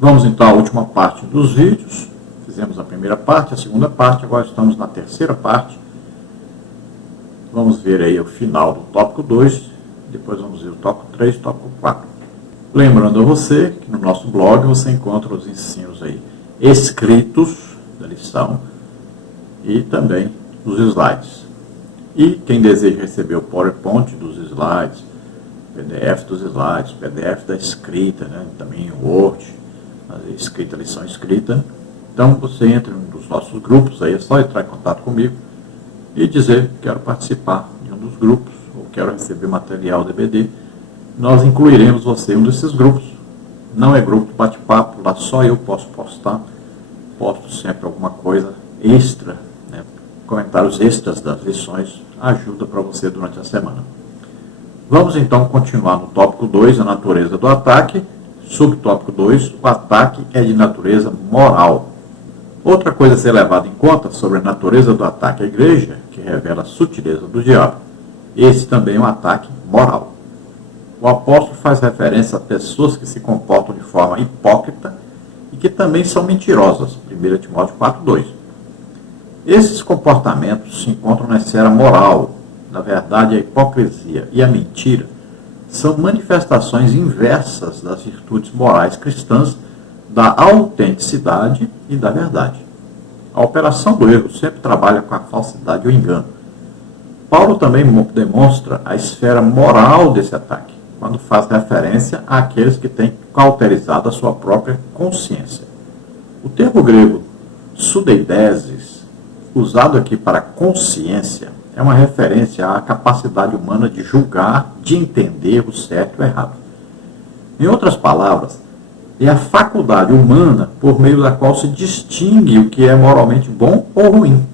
Vamos então à última parte dos vídeos. Fizemos a primeira parte, a segunda parte, agora estamos na terceira parte. Vamos ver aí o final do tópico 2, depois vamos ver o tópico 3 e o tópico 4. Lembrando a você que no nosso blog você encontra os ensinos aí escritos da lição e também os slides. E quem deseja receber o PowerPoint dos slides, PDF dos slides, PDF da escrita, né, também o Word, a escrita, a lição escrita. Então você entra em um dos nossos grupos, aí é só entrar em contato comigo e dizer que quero participar de um dos grupos ou quero receber material DVD. Nós incluiremos você em um desses grupos. Não é grupo bate-papo, lá só eu posso postar. Posto sempre alguma coisa extra, né? Comentários extras das lições, ajuda para você durante a semana. Vamos então continuar no tópico 2, a natureza do ataque. Subtópico 2, o ataque é de natureza moral. Outra coisa a ser levada em conta sobre a natureza do ataque à igreja, que revela a sutileza do diabo, esse também é um ataque moral. O apóstolo faz referência a pessoas que se comportam de forma hipócrita e que também são mentirosas, 1 Timóteo 4,2. Esses comportamentos se encontram na esfera moral. Na verdade, a hipocrisia e a mentira são manifestações inversas das virtudes morais cristãs, da autenticidade e da verdade. A operação do erro sempre trabalha com a falsidade e o engano. Paulo também demonstra a esfera moral desse ataque, quando faz referência àqueles que têm cauterizado a sua própria consciência. O termo grego sudeideses, usado aqui para consciência, é uma referência à capacidade humana de julgar, de entender o certo e o errado. Em outras palavras, é a faculdade humana por meio da qual se distingue o que é moralmente bom ou ruim.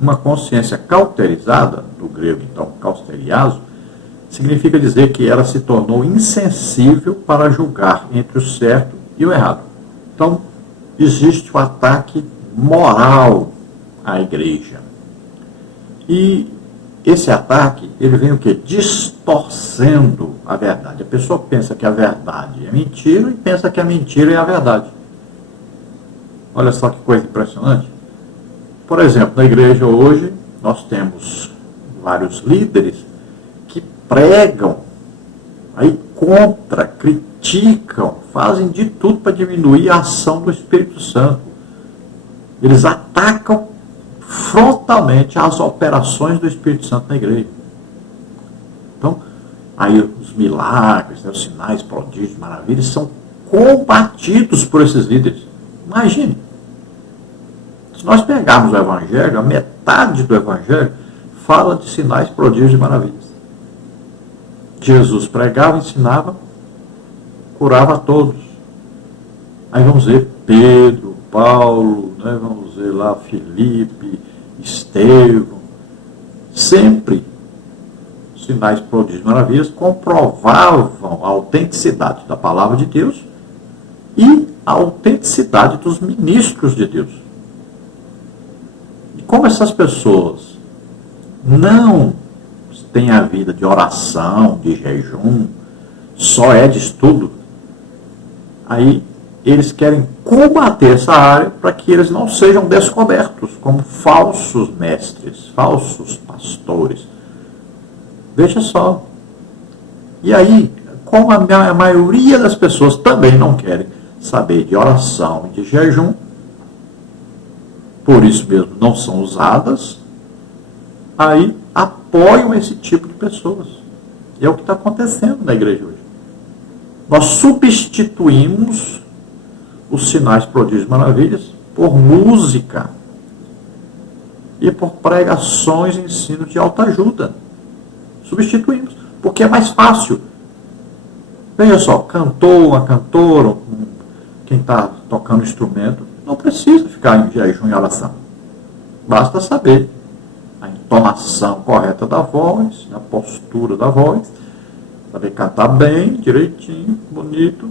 Uma consciência cauterizada, do grego então causteriazo, significa dizer que ela se tornou insensível para julgar entre o certo e o errado. Então, existe o ataque moral à igreja. E esse ataque, ele vem o quê? Distorcendo a verdade. A pessoa pensa que a verdade é mentira e pensa que a mentira é a verdade. Olha só que coisa impressionante. Por exemplo, na igreja hoje, nós temos vários líderes que pregam, aí contra, criticam, fazem de tudo para diminuir a ação do Espírito Santo. Eles atacam frontalmente as operações do Espírito Santo na igreja. Então, aí os milagres, os sinais, prodígios, maravilhas são combatidos por esses líderes. Imagine, se nós pegarmos o Evangelho, a metade do Evangelho fala de sinais, prodígios e maravilhas. Jesus pregava, ensinava, curava a todos. Aí vamos ver Pedro, Paulo, né, vamos ver lá Filipe, Estevão, sempre sinais, prodígios e maravilhas comprovavam a autenticidade da palavra de Deus e a autenticidade dos ministros de Deus. E como essas pessoas não têm a vida de oração, de jejum, só é de estudo, aí eles querem combater essa área para que eles não sejam descobertos como falsos mestres, falsos pastores. Veja só. E aí, como a maioria das pessoas também não querem saber de oração e de jejum, por isso mesmo não são usadas, aí apoiam esse tipo de pessoas. E é o que está acontecendo na igreja hoje. Nós substituímos os sinais, prodígios e maravilhas por música e por pregações e ensino de autoajuda. Substituímos, porque é mais fácil. Veja só, cantor, uma cantora, quem está tocando instrumento, não precisa ficar em jejum e oração. Basta saber a entonação correta da voz, a postura da voz, saber cantar bem, direitinho, bonito,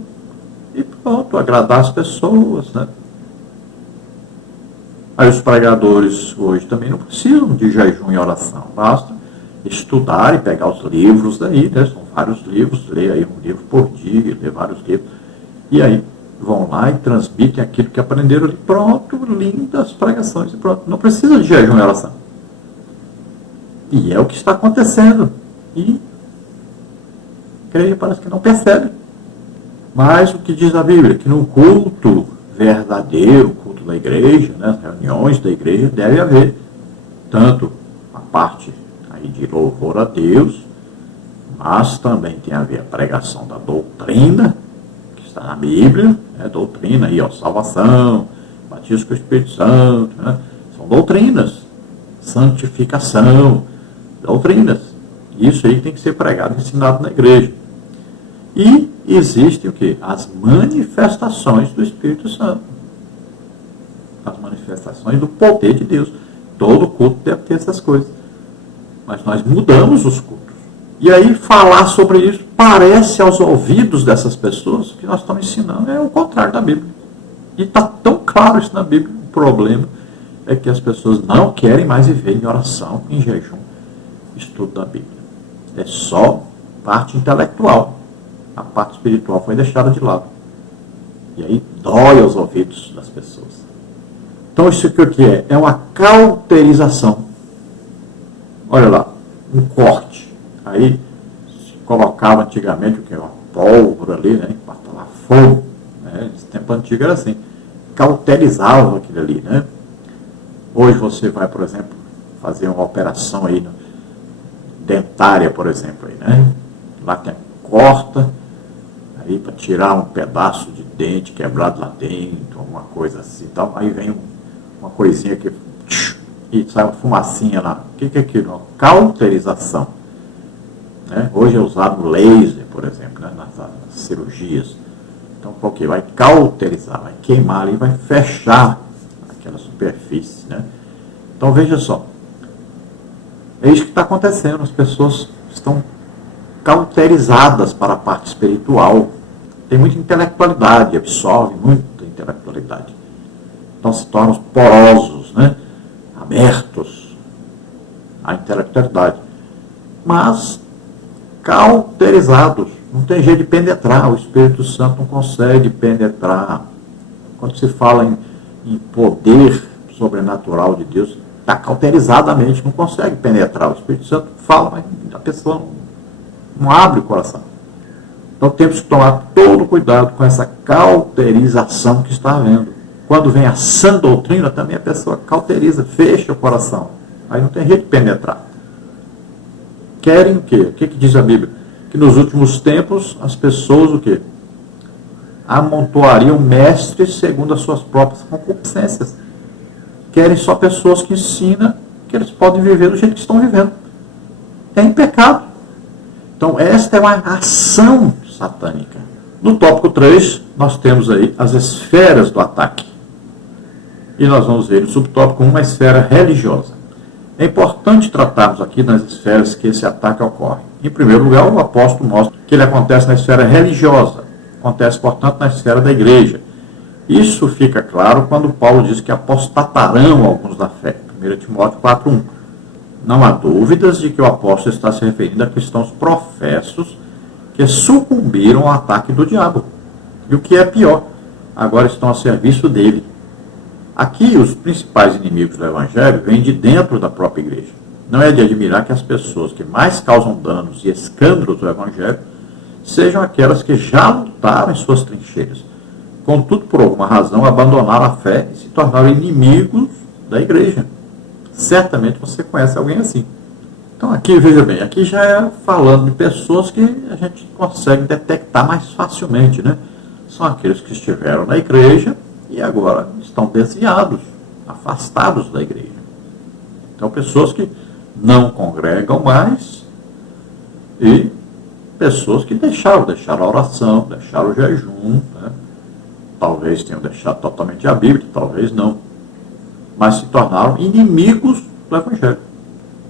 e pronto, agradar as pessoas, né? Aí os pregadores hoje também não precisam de jejum e oração, basta estudar e pegar os livros daí, né? São vários livros, ler aí um livro por dia, ler vários livros, e aí vão lá e transmitem aquilo que aprenderam ali. Pronto, lindas pregações e pronto. Não precisa de jejum e oração. E é o que está acontecendo. E creio, parece que não percebe. Mas o que diz a Bíblia? Que no culto verdadeiro, culto da igreja, nas reuniões da igreja, deve haver tanto a parte aí de louvor a Deus, mas também tem a ver a pregação da doutrina, que está na Bíblia, doutrina aí, salvação, batismo com o Espírito Santo, são doutrinas, santificação, doutrinas. Isso aí tem que ser pregado e ensinado na igreja. E existem o quê? As manifestações do Espírito Santo. As manifestações do poder de Deus. Todo culto deve ter essas coisas. Mas nós mudamos os cultos. E aí falar sobre isso parece aos ouvidos dessas pessoas que nós estamos ensinando é o contrário da Bíblia. E está tão claro isso na Bíblia. O problema é que as pessoas não querem mais viver em oração, em jejum, estudo da Bíblia. É só parte intelectual. A parte espiritual foi deixada de lado. E aí dói aos ouvidos das pessoas. Então isso aqui o que é? É uma cauterização. Olha lá, um corte. Aí se colocava antigamente o que? Uma pólvora ali, né? Para lá fogo. Nesse tempo antigo era assim. Cauterizava aquilo ali, né? Hoje você vai, por exemplo, fazer uma operação aí dentária, por exemplo, aí, né? Lá tem corta aí para tirar um pedaço de dente quebrado lá dentro, alguma coisa assim, tal. Aí vem uma coisinha que e sai uma fumacinha lá. O que é aquilo? Uma cauterização. Né? Hoje é usado laser, por exemplo, né? nas cirurgias. Então, o que vai cauterizar, vai queimar ali, vai fechar aquela superfície, né? Então, veja só. É isso que está acontecendo. As pessoas estão cauterizadas para a parte espiritual. Tem muita intelectualidade, absorve muita intelectualidade. Então se tornam porosos, né? Abertos à intelectualidade. Mas cauterizados. Não tem jeito de penetrar. O Espírito Santo não consegue penetrar. Quando se fala em poder sobrenatural de Deus, está cauterizadamente, não consegue penetrar. O Espírito Santo fala, mas a pessoa não abre o coração. Então temos que tomar todo cuidado com essa cauterização que está havendo. Quando vem a sã doutrina, também a pessoa cauteriza, fecha o coração. Aí não tem jeito de penetrar. Querem o quê? O que diz a Bíblia? Que nos últimos tempos as pessoas o quê? Amontoariam mestres segundo as suas próprias concupiscências. Querem só pessoas que ensinam que eles podem viver do jeito que estão vivendo. É em pecado. Então, esta é uma ação satânica. No tópico 3, nós temos aí as esferas do ataque. E nós vamos ver no subtópico 1, uma esfera religiosa. É importante tratarmos aqui nas esferas que esse ataque ocorre. Em primeiro lugar, o apóstolo mostra que ele acontece na esfera religiosa. Acontece, portanto, na esfera da igreja. Isso fica claro quando Paulo diz que apostatarão alguns da fé. 1 Timóteo 4:1. Não há dúvidas de que o apóstolo está se referindo a cristãos professos que sucumbiram ao ataque do diabo. E o que é pior, agora estão a serviço dele. Aqui, os principais inimigos do Evangelho vêm de dentro da própria igreja. Não é de admirar que as pessoas que mais causam danos e escândalos do Evangelho sejam aquelas que já lutaram em suas trincheiras. Contudo, por alguma razão, abandonaram a fé e se tornaram inimigos da igreja. Certamente você conhece alguém assim. Então aqui, veja bem, aqui já é falando de pessoas que a gente consegue detectar mais facilmente, né? São aqueles que estiveram na igreja e agora estão desviados, afastados da igreja. Então pessoas que não congregam mais e pessoas que deixaram a oração, deixaram o jejum, né? Talvez tenham deixado totalmente a Bíblia, talvez não. Mas se tornaram inimigos do Evangelho.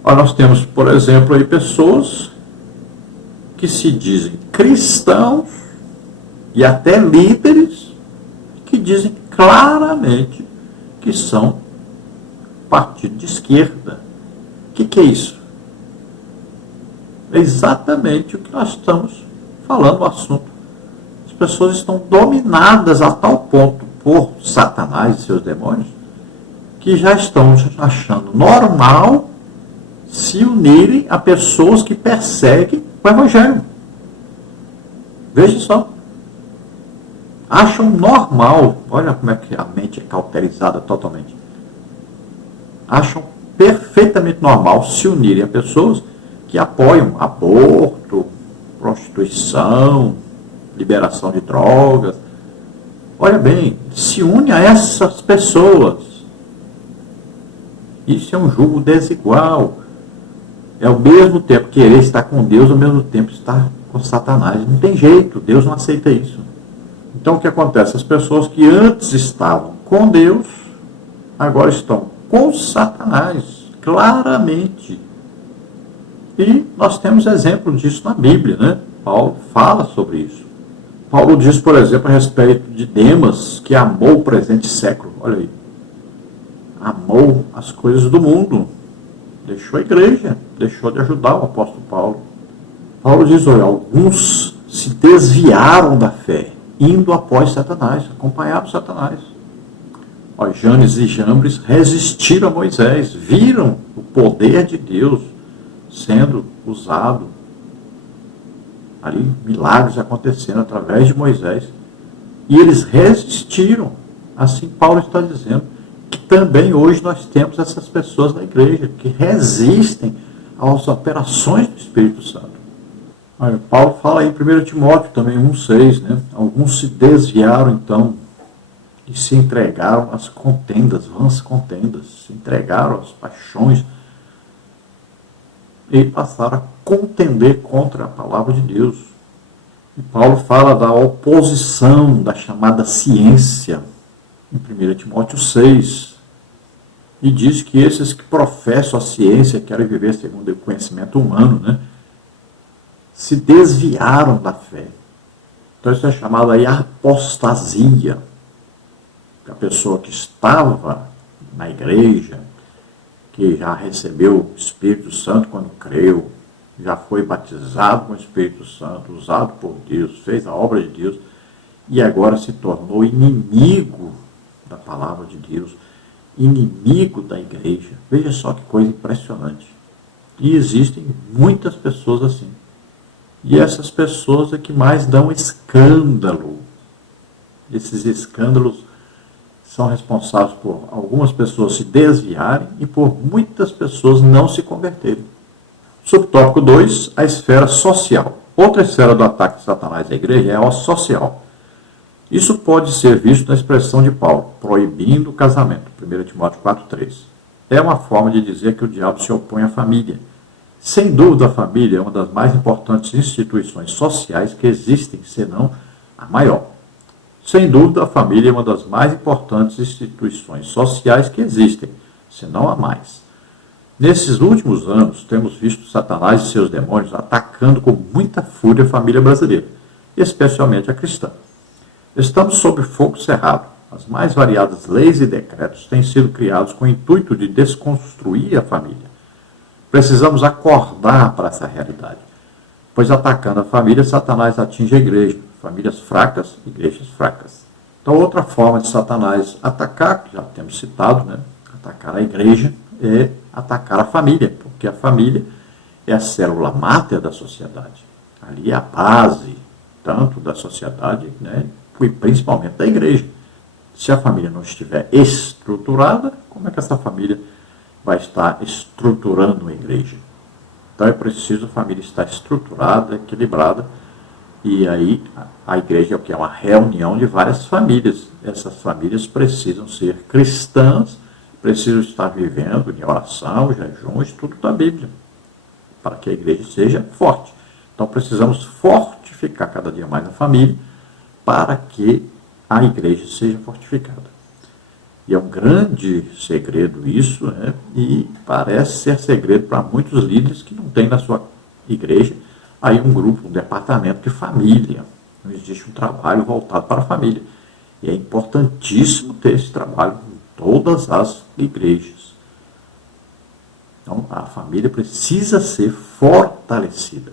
Olha, nós temos, por exemplo, aí pessoas que se dizem cristãos e até líderes que dizem claramente que são partido de esquerda. O que é isso? É exatamente o que nós estamos falando no assunto. As pessoas estão dominadas a tal ponto por Satanás e seus demônios que já estão achando normal se unirem a pessoas que perseguem o Evangelho. Veja só. Acham normal, olha como é que a mente é cauterizada totalmente. Acham perfeitamente normal se unirem a pessoas que apoiam aborto, prostituição, liberação de drogas. Olha bem, se une a essas pessoas. Isso é um julgo desigual. É ao mesmo tempo querer estar com Deus, ao mesmo tempo estar com Satanás. Não tem jeito, Deus não aceita isso. Então o que acontece? As pessoas que antes estavam com Deus, agora estão com Satanás, claramente. E nós temos exemplo disso na Bíblia, né? Paulo fala sobre isso. Paulo diz, por exemplo, a respeito de Demas, que amou o presente século. Olha aí. Amou as coisas do mundo. Deixou a igreja, deixou de ajudar o apóstolo Paulo. Paulo diz, olha, alguns se desviaram da fé, indo após Satanás, acompanharam Satanás. Olha, Janes e Jambres resistiram a Moisés, viram o poder de Deus sendo usado ali, milagres acontecendo através de Moisés, e eles resistiram. Assim Paulo está dizendo que também hoje nós temos essas pessoas na igreja que resistem às operações do Espírito Santo. Olha, Paulo fala aí em 1 Timóteo também 1,6, né? Alguns se desviaram então e se entregaram às contendas, vãs contendas, se entregaram às paixões e passaram a contender contra a palavra de Deus. E Paulo fala da oposição da chamada ciência, em 1 Timóteo 6, e diz que esses que professam a ciência, querem viver segundo o conhecimento humano, né, se desviaram da fé. Então isso é chamado aí apostasia. A pessoa que estava na igreja, que já recebeu o Espírito Santo quando creu, já foi batizado com o Espírito Santo, usado por Deus, fez a obra de Deus, e agora se tornou inimigo da palavra de Deus, inimigo da igreja. Veja só que coisa impressionante. E existem muitas pessoas assim. E essas pessoas é que mais dão escândalo. Esses escândalos são responsáveis por algumas pessoas se desviarem e por muitas pessoas não se converterem. Subtópico 2, a esfera social. Outra esfera do ataque de Satanás à igreja é a social. Isso pode ser visto na expressão de Paulo, proibindo o casamento, 1 Timóteo 4,3. É uma forma de dizer que o diabo se opõe à família. Sem dúvida, a família é uma das mais importantes instituições sociais que existem, senão a maior. Sem dúvida, a família é uma das mais importantes instituições sociais que existem, senão a mais. Nesses últimos anos, temos visto Satanás e seus demônios atacando com muita fúria a família brasileira, especialmente a cristã. Estamos sob fogo cerrado. As mais variadas leis e decretos têm sido criados com o intuito de desconstruir a família. Precisamos acordar para essa realidade, pois atacando a família, Satanás atinge a igreja. Famílias fracas, igrejas fracas. Então, outra forma de Satanás atacar, que já temos citado, né? Atacar a igreja, é atacar a família, porque a família é a célula máter da sociedade. Ali é a base, tanto da sociedade, né, e principalmente da igreja. Se a família não estiver estruturada, como é que essa família vai estar estruturando a igreja? Então é preciso a família estar estruturada, equilibrada, e aí a igreja é o que? É uma reunião de várias famílias. Essas famílias precisam ser cristãs, precisam estar vivendo em oração, jejum, estudo da Bíblia, para que a igreja seja forte. Então precisamos fortificar cada dia mais a família, para que a igreja seja fortificada. E é um grande segredo isso, né? E parece ser segredo para muitos líderes que não têm na sua igreja aí um grupo, um departamento de família. Não existe um trabalho voltado para a família. E é importantíssimo ter esse trabalho em todas as igrejas. Então, a família precisa ser fortalecida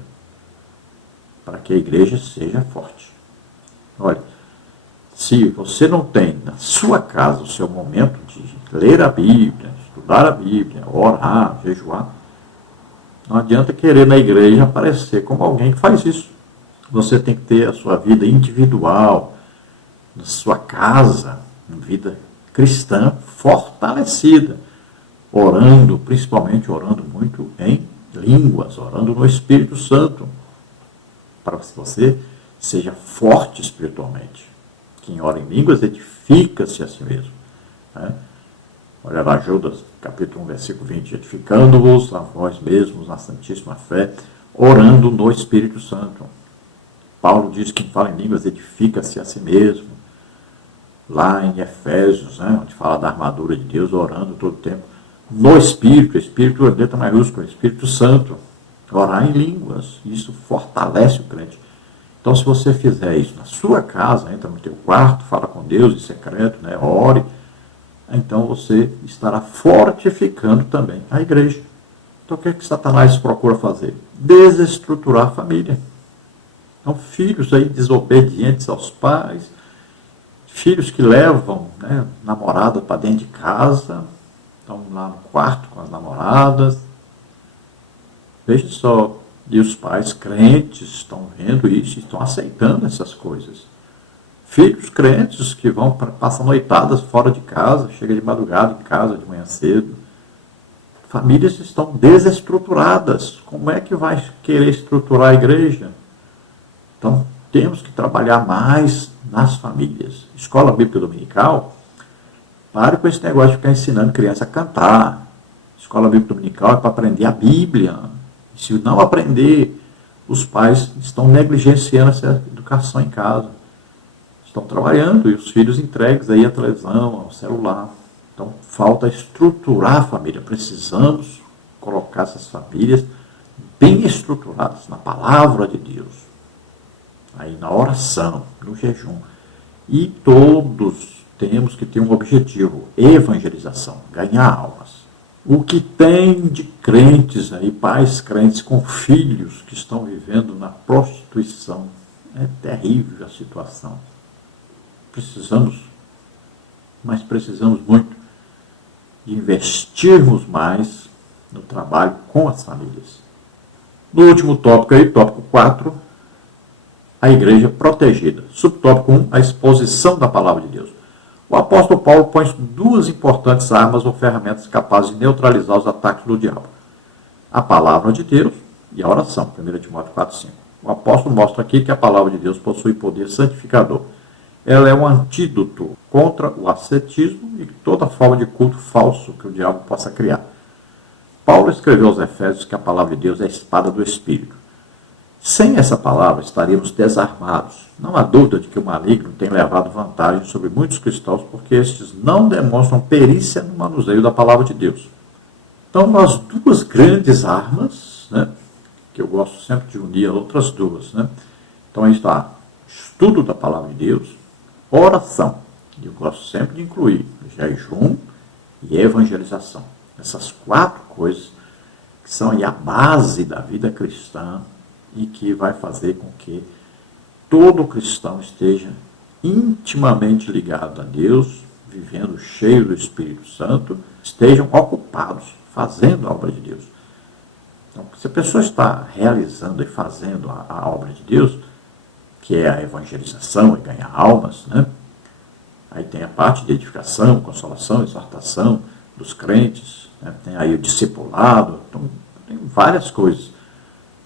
para que a igreja seja forte. Olha, se você não tem na sua casa o seu momento de ler a Bíblia, estudar a Bíblia, orar, jejuar, não adianta querer na igreja aparecer como alguém que faz isso. Você tem que ter a sua vida individual, na sua casa, uma vida cristã fortalecida, orando, principalmente orando muito em línguas, orando no Espírito Santo, para que você seja forte espiritualmente. Quem ora em línguas edifica-se a si mesmo. Né? Olha lá, Judas, capítulo 1, versículo 20, edificando-vos a vós mesmos na santíssima fé, orando no Espírito Santo. Paulo diz que quem fala em línguas edifica-se a si mesmo. Lá em Efésios, né, onde fala da armadura de Deus, orando todo o tempo. No Espírito, Espírito é letra maiúscula, Espírito Santo. Orar em línguas, isso fortalece o crente. Então, se você fizer isso na sua casa, entra no teu quarto, fala com Deus em secreto, né, ore, então você estará fortificando também a igreja. Então, o que é que Satanás procura fazer? Desestruturar a família. Então, filhos aí desobedientes aos pais, filhos que levam, né, namorada para dentro de casa, estão lá no quarto com as namoradas. Veja só, e os pais crentes estão vendo isso e estão aceitando essas coisas. Filhos crentes que passam noitadas fora de casa, chega de madrugada em casa, de manhã cedo. Famílias estão desestruturadas. Como é que vai querer estruturar a igreja? Então, temos que trabalhar mais nas famílias. Escola Bíblica Dominical, pare com esse negócio de ficar ensinando criança a cantar. Escola Bíblica Dominical é para aprender a Bíblia. Se não aprender, os pais estão negligenciando essa educação em casa. Estão trabalhando e os filhos entregues aí à televisão, ao celular. Então, falta estruturar a família. Precisamos colocar essas famílias bem estruturadas na palavra de Deus. Aí na oração, no jejum. E todos temos que ter um objetivo, evangelização, ganhar almas. O que tem de crentes aí, pais crentes com filhos que estão vivendo na prostituição, é terrível a situação. Precisamos muito de investirmos mais no trabalho com as famílias. No último tópico aí, tópico 4, a igreja protegida. Subtópico 1, a exposição da palavra de Deus. O apóstolo Paulo põe duas importantes armas ou ferramentas capazes de neutralizar os ataques do diabo. A palavra de Deus e a oração. 1 Timóteo 4,5. O apóstolo mostra aqui que a palavra de Deus possui poder santificador. Ela é um antídoto contra o ascetismo e toda forma de culto falso que o diabo possa criar. Paulo escreveu aos Efésios que a palavra de Deus é a espada do Espírito. Sem essa palavra, estaríamos desarmados. Não há dúvida de que o maligno tem levado vantagem sobre muitos cristãos porque estes não demonstram perícia no manuseio da palavra de Deus. Então, as duas grandes armas, né, que eu gosto sempre de unir a outras duas. Né? Então, aí está estudo da palavra de Deus, oração. E eu gosto sempre de incluir jejum e evangelização. Essas quatro coisas que são aí a base da vida cristã, e que vai fazer com que todo cristão esteja intimamente ligado a Deus, vivendo cheio do Espírito Santo, estejam ocupados fazendo a obra de Deus. Então, se a pessoa está realizando e fazendo a obra de Deus, que é a evangelização e ganhar almas, né? Aí tem a parte de edificação, consolação, exortação dos crentes, né? Tem aí o discipulado, então, tem várias coisas.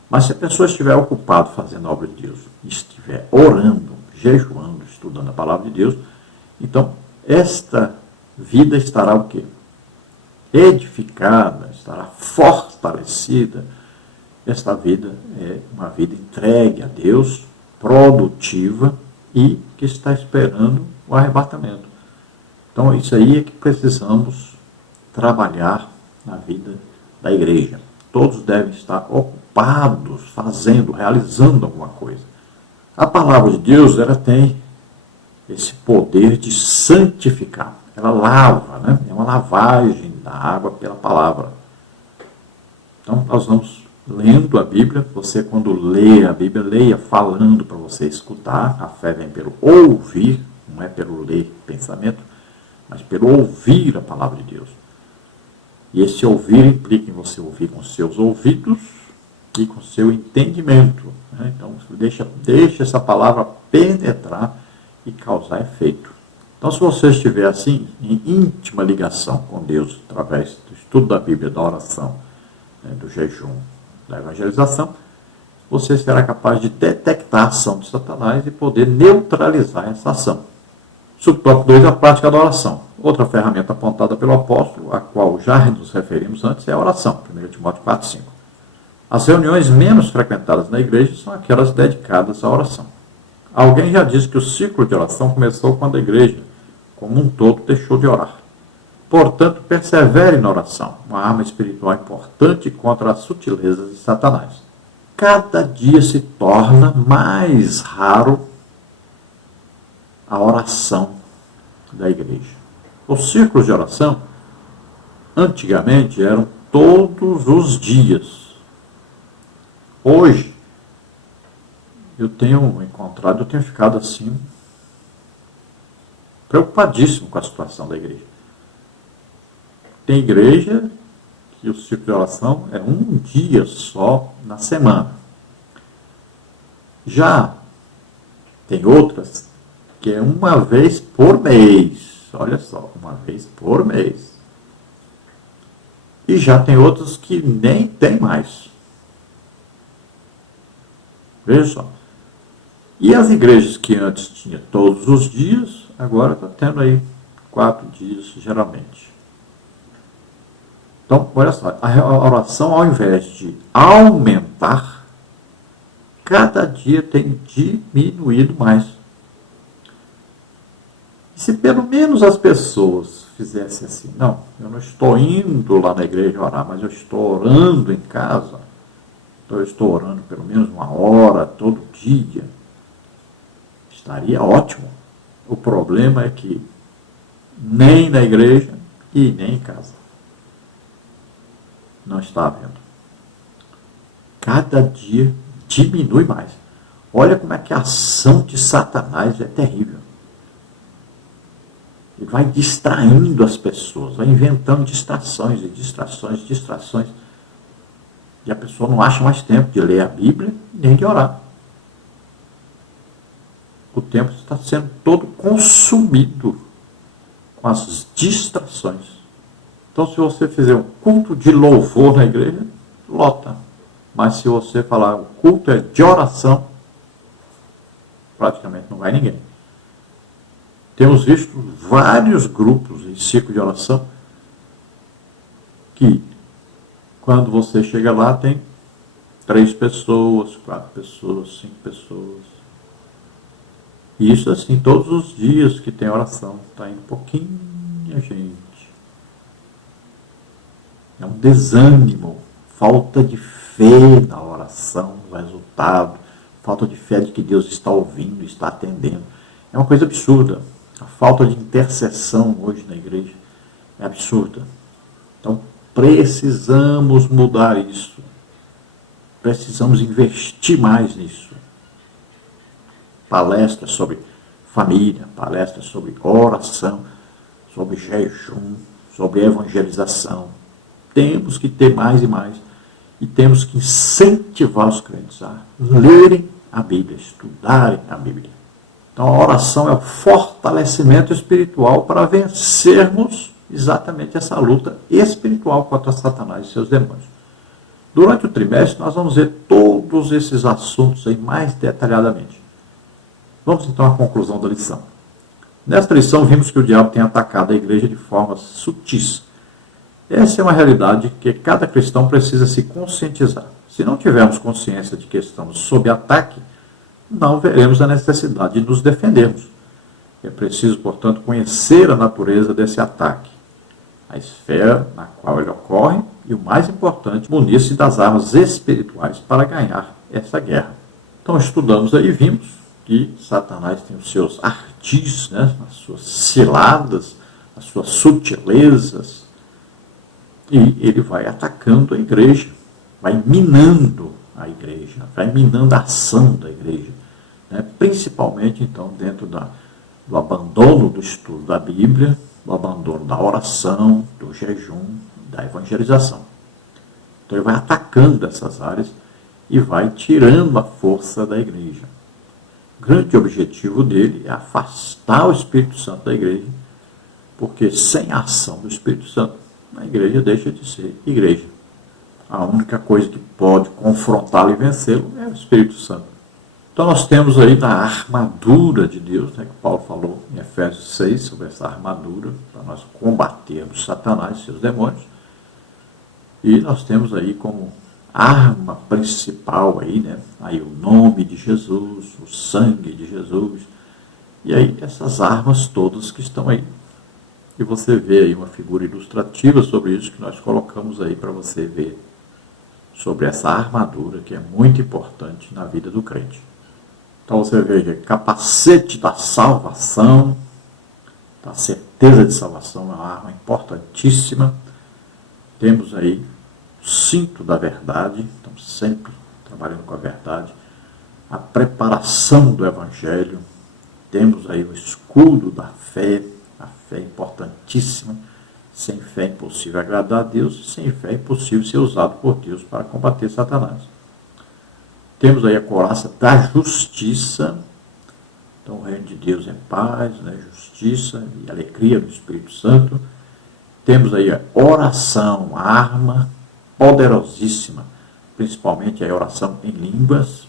Mas se a pessoa estiver ocupada fazendo a obra de Deus, estiver orando, jejuando, estudando a palavra de Deus, então esta vida estará o quê? Edificada, estará fortalecida. Esta vida é uma vida entregue a Deus, produtiva e que está esperando o arrebatamento. Então isso aí é que precisamos trabalhar na vida da igreja. Todos devem estar ocupados, fazendo, realizando alguma coisa. A palavra de Deus, ela tem esse poder de santificar. Ela lava, né? É uma lavagem da água pela palavra. Então, nós vamos lendo a Bíblia. Você, quando lê a Bíblia, leia falando para você escutar. A fé vem pelo ouvir, não é pelo ler pensamento, mas pelo ouvir a palavra de Deus. E esse ouvir implica em você ouvir com seus ouvidos e com seu entendimento. Né? Então, deixa essa palavra penetrar e causar efeito. Então, se você estiver assim, em íntima ligação com Deus, através do estudo da Bíblia, da oração, né, do jejum, da evangelização, você será capaz de detectar a ação de Satanás e poder neutralizar essa ação. Subtópico 2, a prática da oração. Outra ferramenta apontada pelo apóstolo, a qual já nos referimos antes, é a oração. 1 Timóteo 4, 5. As reuniões menos frequentadas na igreja são aquelas dedicadas à oração. Alguém já disse que o ciclo de oração começou quando a igreja, como um todo, deixou de orar. Portanto, persevere na oração, uma arma espiritual importante contra as sutilezas de Satanás. Cada dia se torna mais raro a oração da igreja. Os círculos de oração, antigamente, eram todos os dias. Hoje, eu tenho ficado assim, preocupadíssimo com a situação da igreja. Tem igreja que o ciclo de oração é um dia só na semana. Já tem outras que é uma vez por mês. Olha só, uma vez por mês. E já tem outras que nem tem mais. Veja só. E as igrejas que antes tinha todos os dias, agora está tendo aí 4 dias, geralmente. Então, olha só, a oração, ao invés de aumentar, cada dia tem diminuído mais. E se pelo menos as pessoas fizessem assim, não, eu não estou indo lá na igreja orar, mas eu estou orando em casa, então eu estou orando pelo menos 1 hora todo dia, estaria ótimo. O problema é que nem na igreja e nem em casa não está havendo. Cada dia diminui mais. Olha como é que a ação de Satanás é terrível. Ele vai distraindo as pessoas, vai inventando distrações e distrações, distrações. E a pessoa não acha mais tempo de ler a Bíblia nem de orar. O tempo está sendo todo consumido com as distrações. Então, se você fizer um culto de louvor na igreja, lota. Mas se você falar o culto é de oração, praticamente não vai ninguém. Temos visto vários grupos em ciclo de oração que, quando você chega lá, tem 3 pessoas, 4 pessoas, 5 pessoas. E isso assim, todos os dias que tem oração, está indo pouquinha gente. É um desânimo, falta de fé na oração, no resultado, falta de fé de que Deus está ouvindo, está atendendo. É uma coisa absurda. A falta de intercessão hoje na igreja é absurda. Então, precisamos mudar isso. Precisamos investir mais nisso. Palestras sobre família, palestras sobre oração, sobre jejum, sobre evangelização. Temos que ter mais e mais. E temos que incentivar os crentes a lerem a Bíblia, estudarem a Bíblia. Então, a oração é o fortalecimento espiritual para vencermos exatamente essa luta espiritual contra Satanás e seus demônios. Durante o trimestre, nós vamos ver todos esses assuntos aí mais detalhadamente. Vamos então à conclusão da lição. Nesta lição, vimos que o diabo tem atacado a igreja de formas sutis. Essa é uma realidade que cada cristão precisa se conscientizar. Se não tivermos consciência de que estamos sob ataque, não veremos a necessidade de nos defendermos. É preciso, portanto, conhecer a natureza desse ataque, a esfera na qual ele ocorre e, o mais importante, munir-se das armas espirituais para ganhar essa guerra. Então, estudamos aí e vimos que Satanás tem os seus ardis, né, as suas ciladas, as suas sutilezas, e ele vai atacando a igreja. vai minando a igreja, vai minando a ação da igreja, né? Principalmente, então, dentro do abandono do estudo da Bíblia, do abandono da oração, do jejum, da evangelização. Então ele vai atacando essas áreas e vai tirando a força da igreja. O grande objetivo dele é afastar o Espírito Santo da igreja, porque sem a ação do Espírito Santo, a igreja deixa de ser igreja. A única coisa que pode confrontá-lo e vencê-lo é o Espírito Santo. Então nós temos aí na armadura de Deus, né, que Paulo falou em Efésios 6, sobre essa armadura, para nós combatermos Satanás e seus demônios. E nós temos aí como arma principal aí, né, aí o nome de Jesus, o sangue de Jesus, e aí essas armas todas que estão aí. E você vê aí uma figura ilustrativa sobre isso que nós colocamos aí para você ver sobre essa armadura que é muito importante na vida do crente. Então você veja, capacete da salvação, da certeza de salvação, é uma arma importantíssima. Temos aí o cinto da verdade, estamos sempre trabalhando com a verdade, a preparação do evangelho, temos aí o escudo da fé, a fé é importantíssima. Sem fé é impossível agradar a Deus, e sem fé é impossível ser usado por Deus para combater Satanás. Temos aí a couraça da justiça. Então o reino de Deus é paz, né, justiça e alegria no Espírito Santo. Temos aí a oração, a arma poderosíssima, principalmente a oração em línguas.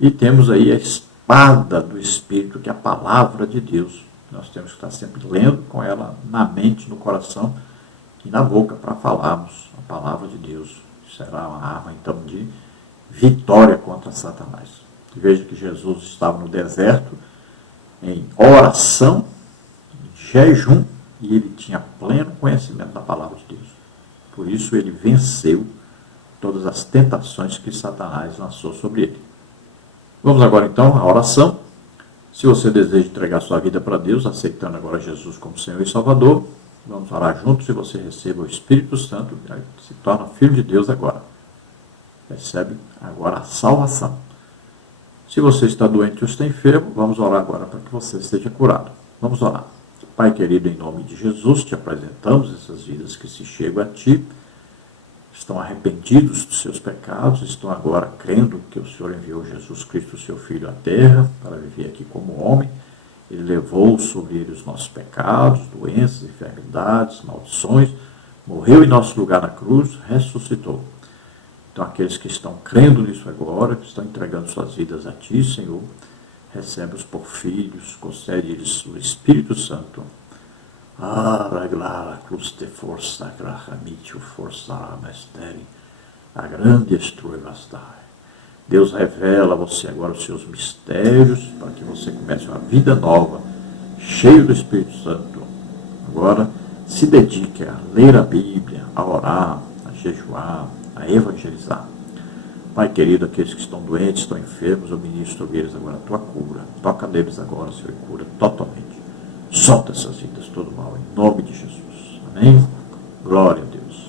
E temos aí a espada do Espírito, que é a palavra de Deus. Nós temos que estar sempre lendo com ela na mente, no coração e na boca para falarmos a palavra de Deus. Será uma arma, então, de vitória contra Satanás. Veja que Jesus estava no deserto em oração, em jejum, e ele tinha pleno conhecimento da palavra de Deus. Por isso ele venceu todas as tentações que Satanás lançou sobre ele. Vamos agora então à oração. Se você deseja entregar sua vida para Deus, aceitando agora Jesus como Senhor e Salvador, vamos orar juntos e você receba o Espírito Santo, se torna filho de Deus agora. Recebe agora a salvação. Se você está doente ou está enfermo, vamos orar agora para que você seja curado. Vamos orar. Pai querido, em nome de Jesus, te apresentamos essas vidas que se chegam a Ti, estão arrependidos dos seus pecados, estão agora crendo que o Senhor enviou Jesus Cristo, seu Filho, à terra, para viver aqui como homem. Ele levou sobre ele os nossos pecados, doenças, enfermidades, maldições, morreu em nosso lugar na cruz, ressuscitou. Então, aqueles que estão crendo nisso agora, que estão entregando suas vidas a Ti, Senhor, recebe-os por filhos, concede-lhes o Espírito Santo. A grande estruevastai. Deus revela a você agora os seus mistérios, para que você comece uma vida nova, cheio do Espírito Santo. Agora, se dedique a ler a Bíblia, a orar, a jejuar, a evangelizar. Pai querido, aqueles que estão doentes, estão enfermos, eu ministro sobre eles agora a Tua cura. Toca neles agora, Senhor, e cura totalmente. Solta essas vidas, todo mal, em nome de Jesus. Amém? Glória a Deus.